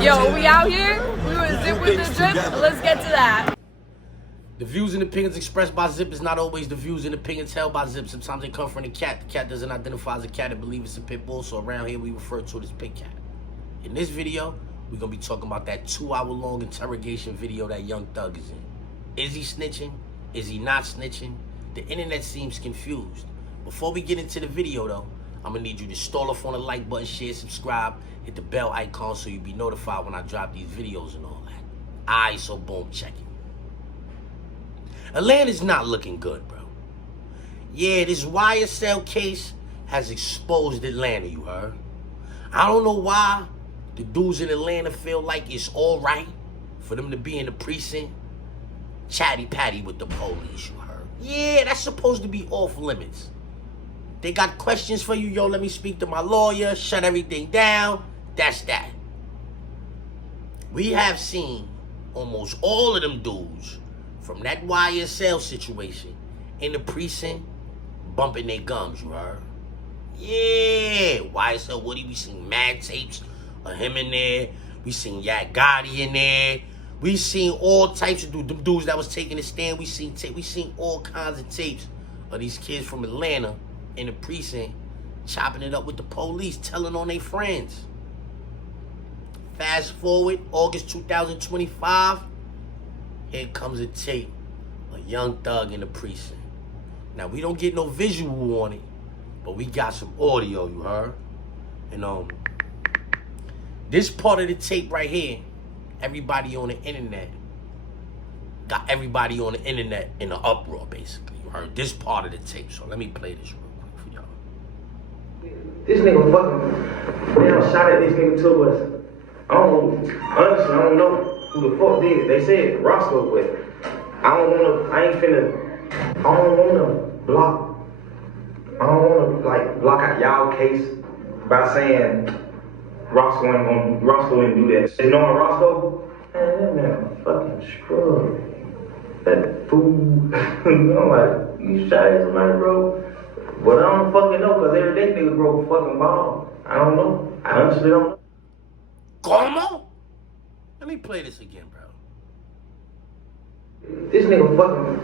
Yo, we out here. We were Zipwitthedrip. Let's get to that. The views and opinions expressed by Zip is not always the views and opinions held by Zip. Sometimes they come from the cat. The cat doesn't identify as a cat and believe it's a pit bull, so around here we refer to it as pit cat. In this video, we're going to be talking about that 2-hour-long interrogation video that Young Thug is in. Is he snitching? Is he not snitching? The internet seems confused. Before we get into the video, though, I'm going to need you to stall off on the like button, share, subscribe, hit the bell icon so you'll be notified when I drop these videos and all that. Alright, so boom, check it. Atlanta's not looking good, bro. Yeah, this YSL case has exposed Atlanta, you heard? I don't know why the dudes in Atlanta feel like it's all right for them to be in the precinct chatty-patty with the police, you heard? Yeah, that's supposed to be off limits. They got questions for you, yo, let me speak to my lawyer, shut everything down. That's that. We have seen almost all of them dudes from that YSL situation in the precinct bumping their gums, you heard? Yeah, YSL Woody, we seen mad tapes of him in there. We seen Yak Gotti in there. We seen all types of dudes that was taking a stand. We seen all kinds of tapes of these kids from Atlanta in the precinct chopping it up with the police, telling on their friends. Fast forward, August 2025, here comes a tape of Young Thug in the precinct. Now, we don't get no visual on it, but we got some audio, you heard? And this part of the tape right here, everybody on the internet, got everybody on the internet in an uproar, basically. You heard this part of the tape, so let me play this real quick for y'all. This nigga fucking, man, shot at this nigga too, but honestly, I don't know who the fuck did it. They said Roscoe, but I don't wanna block out y'all case by saying Roscoe didn't do that. And knowing Roscoe, man, that man fucking scrub. That fool. I'm like, you shot at somebody, bro? But I don't fucking know, cause every day nigga broke a fucking ball. I don't know. I honestly don't know. Como? Let me play this again, bro. This nigga fucking,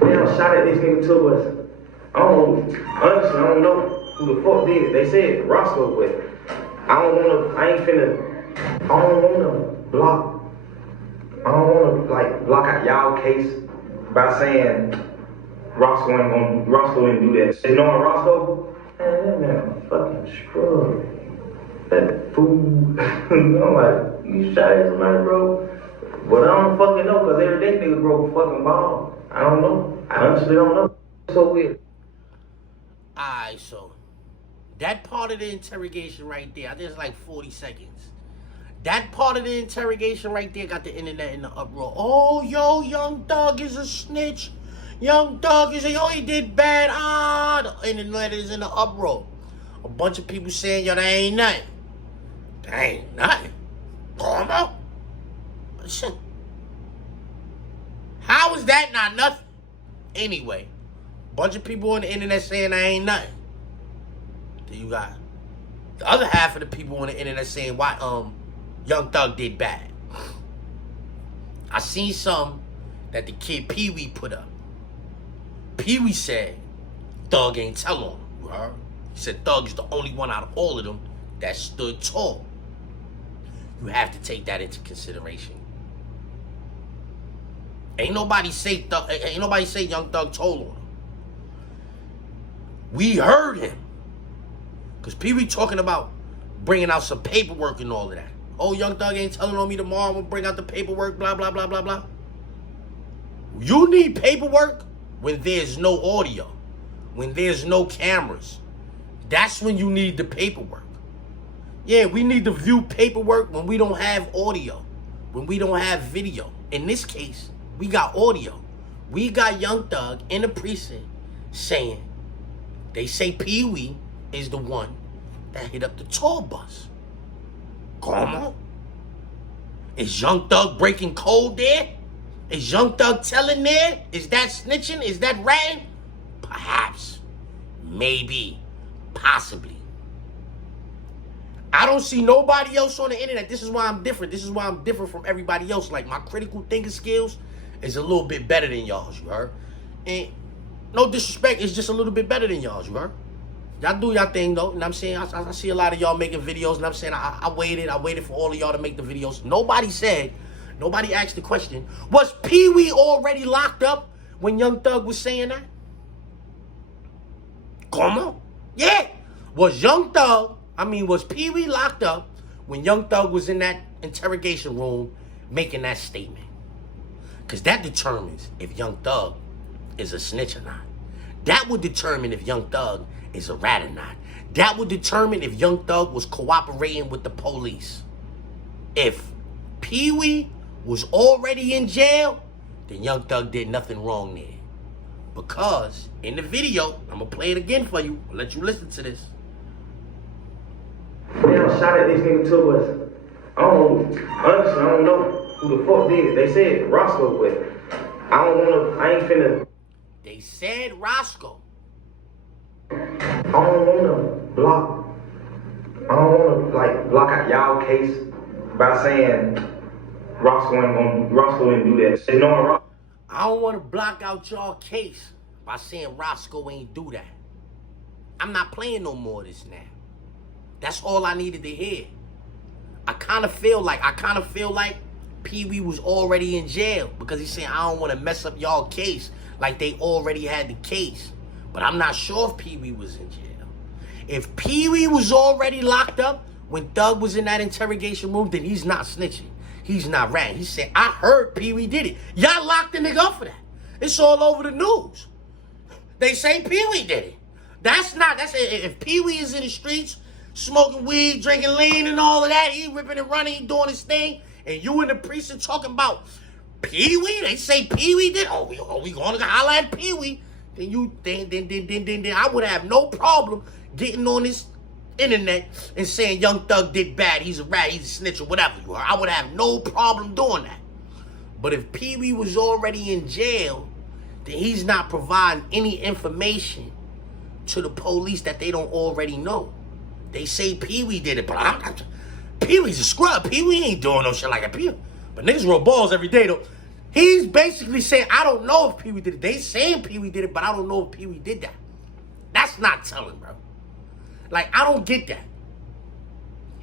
man, shot at this nigga too, but honestly, I don't know who the fuck did it. They said Roscoe, but I don't wanna block out y'all case by saying Roscoe didn't do that. And knowing Roscoe, man, that man fucking scrub. That fool. I'm like, you shot at somebody, bro? But I don't fucking know, cause every day nigga broke a fucking ball. I don't know. I honestly don't know. It's so weird. Alright, so that part of the interrogation right there, I think it's like 40 seconds. That part of the interrogation right there got the internet in the uproar. Oh, yo, Young Thug is a snitch. Young Thug is yo, he did bad. The internet is in the uproar. A bunch of people saying, yo, that ain't nothing. That ain't nothing. Come on. Shit. How is that not nothing? Anyway, bunch of people on the internet saying that ain't nothing. Then you got the other half of the people on the internet saying why Young Thug did bad. I seen some that the kid Pee Wee put up. Pee Wee said Thug ain't tell on him. You heard? He said Thug is the only one out of all of them that stood tall. You have to take that into consideration. Ain't nobody say Young Thug told on him. We heard him. Because Pee Wee talking about bringing out some paperwork and all of that. Oh, Young Thug ain't telling on me tomorrow. I'm going to bring out the paperwork, blah, blah, blah, blah, blah. You need paperwork when there's no audio. When there's no cameras. That's when you need the paperwork. Yeah, we need to view paperwork when we don't have audio. When we don't have video. In this case, we got audio. We got Young Thug in the precinct saying, they say Pee Wee is the one that hit up the tour bus. Come on. Is Young Thug breaking code there? Is Young Thug telling there? Is that snitching? Is that ratting? Perhaps. Maybe. Possibly. I don't see nobody else on the internet. This is why I'm different. This is why I'm different from everybody else. Like, my critical thinking skills is a little bit better than y'all's, you heard? And no disrespect, it's just a little bit better than y'all's, you heard? Y'all do y'all thing, though. You know what I'm saying? I see a lot of y'all making videos, and I'm saying I waited for all of y'all to make the videos. Nobody asked the question, was Pee Wee already locked up when Young Thug was saying that? Come on. Yeah. Was Pee Wee locked up when Young Thug was in that interrogation room making that statement? Because that determines if Young Thug is a snitch or not. That would determine if Young Thug is a rat or not. That would determine if Young Thug was cooperating with the police. If Pee Wee was already in jail, then Young Thug did nothing wrong there. Because in the video, I'm going to play it again for you. I'll let you listen to this. They done shot at this nigga too, but honestly, I don't know who the fuck did it. They said Roscoe, but I ain't finna. They said Roscoe. I don't wanna block out y'all case by saying Roscoe didn't do that. They knowing Roscoe. I don't want to block out y'all case by saying Roscoe ain't do that. I'm not playing no more of this now. That's all I needed to hear. I kind of feel like Pee Wee was already in jail because he's saying I don't want to mess up y'all case like they already had the case. But I'm not sure if Pee Wee was in jail. If Pee Wee was already locked up when Thug was in that interrogation room, then he's not snitching. He's not ratting. He said, I heard Pee Wee did it. Y'all locked the nigga up for that. It's all over the news. They say Pee Wee did it. That's if Pee Wee is in the streets, smoking weed, drinking lean and all of that, he ripping and running, he doing his thing, and you in the precinct talking about Pee Wee, they say Pee Wee did, we gonna holler at Pee Wee, then I would have no problem getting on this internet and saying Young Thug did bad, he's a rat, he's a snitch, or whatever you are. I would have no problem doing that. But if Pee Wee was already in jail, then he's not providing any information to the police that they don't already know. They say Pee Wee did it, but Pee Wee's a scrub. Pee Wee ain't doing no shit like that. But niggas roll balls every day, though. He's basically saying, I don't know if Pee Wee did it. They saying Pee Wee did it, but I don't know if Pee Wee did that. That's not telling, bro. Like, I don't get that.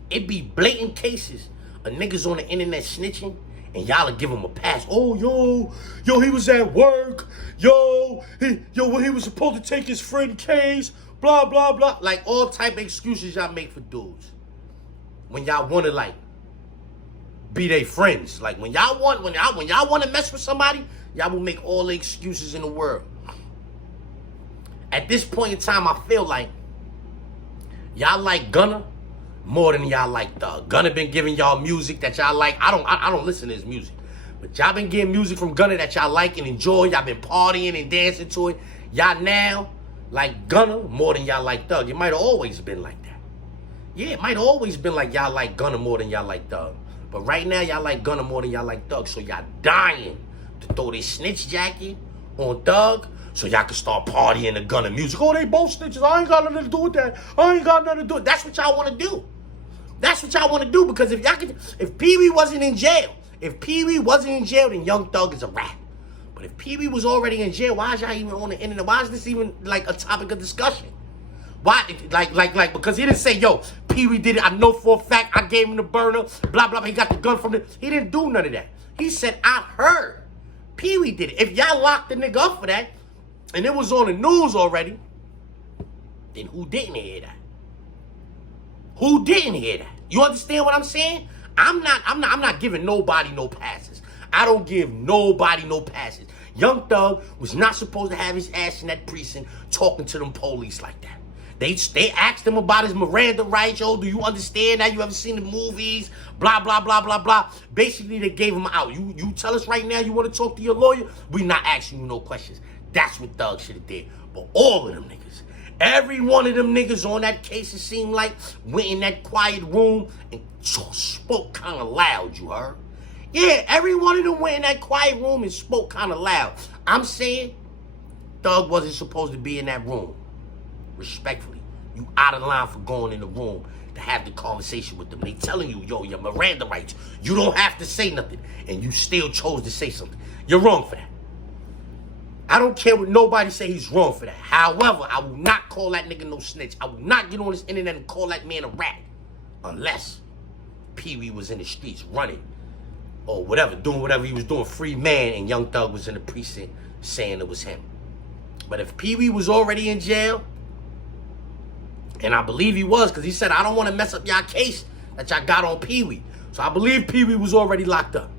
It be blatant cases of niggas on the internet snitching, and y'all will give him a pass. Oh, yo, he was at work. When he was supposed to take his friend case, blah, blah, blah. Like, all type of excuses y'all make for dudes. When y'all want to, like, be their friends. Like, when y'all want to mess with somebody, y'all will make all the excuses in the world. At this point in time, I feel like y'all like Gunna more than y'all like Thug. Gunna been giving y'all music that y'all like. I don't listen to his music. But y'all been getting music from Gunna that y'all like and enjoy. Y'all been partying and dancing to it. Y'all now like Gunna more than y'all like Thug. It might have always been like that. Yeah, it might have always been like y'all like Gunna more than y'all like Thug. But right now, y'all like Gunna more than y'all like Thug. So y'all dying to throw this snitch jacket on Thug so y'all can start partying the Gunna music. Oh, they both snitches. I ain't got nothing to do with that. I ain't got nothing to do with it. That's what y'all want to do. That's what y'all want to do, because if Pee Wee wasn't in jail, then Young Thug is a rat. But if Pee Wee was already in jail, why is y'all even on the internet? Why is this even like a topic of discussion? Why, like, because he didn't say, yo, Pee Wee did it. I know for a fact I gave him the burner, blah, blah, blah. He got the gun from it. He didn't do none of that. He said, I heard Pee Wee did it. If y'all locked the nigga up for that, and it was on the news already, then who didn't hear that? Who didn't hear that? You understand what I'm saying? I'm not giving nobody no passes. I don't give nobody no passes. Young Thug was not supposed to have his ass in that precinct talking to them police like that. They asked him about his Miranda rights. Yo, do you understand that? You ever seen the movies? Blah, blah, blah, blah, blah. Basically, they gave him out. You tell us right now you want to talk to your lawyer? We not asking you no questions. That's what Thug should have did. But all of them niggas, every one of them niggas on that case, it seemed like, went in that quiet room and spoke kind of loud, you heard? Yeah, every one of them went in that quiet room and spoke kind of loud. I'm saying Thug wasn't supposed to be in that room. Respectfully, you out of line for going in the room to have the conversation with them. They telling you, yo, your Miranda rights. You don't have to say nothing. And you still chose to say something. You're wrong for that. I don't care what nobody say, he's wrong for that. However, I will not call that nigga no snitch. I will not get on this internet and call that man a rat. Unless Pee Wee was in the streets running or whatever, doing whatever he was doing, free man, and Young Thug was in the precinct saying it was him. But if Pee Wee was already in jail, and I believe he was, because he said, I don't want to mess up y'all case that y'all got on Pee Wee. So I believe Pee Wee was already locked up.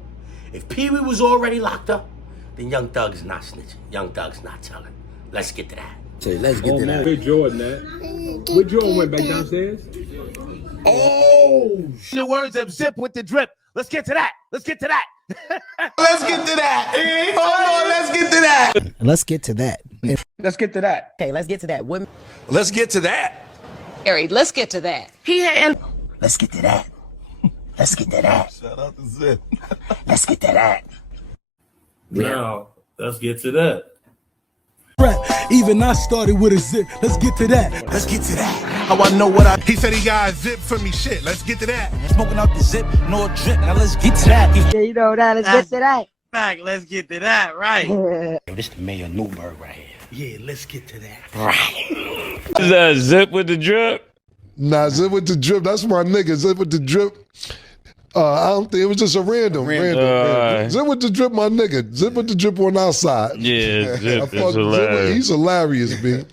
If Pee Wee was already locked up, then Young Thug is not snitching. Young Thug's not telling. Let's get to that. So let's get to that. Where Jordan, man? Where Jordan went back downstairs? Oh, The words of Zip with the drip. Let's get to that. Let's get to that. let's get to that. Hold on, let's get to that. Let's get to that. Let's get to that. Okay, let's get to that. Women. Let's get to that. Let's get to that. He had Let's get to that. Let's get to that. Shout out to Zip. Let's get to that. Now, let's get to that. Even I started with a zip. Let's get to that. Let's get to that. How I know what I... He said he got a zip for me. Shit, let's get to that. Smoking out the zip, no drip. Now let's get to that. Yeah, you know that. Let's get to that. Back, let's get to that, right? Yo, this the Mayor Newberg right here. Yeah, let's get to that. Right. Is that Zip with the drip? Nah, Zip with the drip. That's my nigga. Zip with the drip. I don't think it was just a random. Zip with the drip, my nigga. Zip with the drip on our side. Yeah, Zip is Zip, hilarious. he's hilarious, B.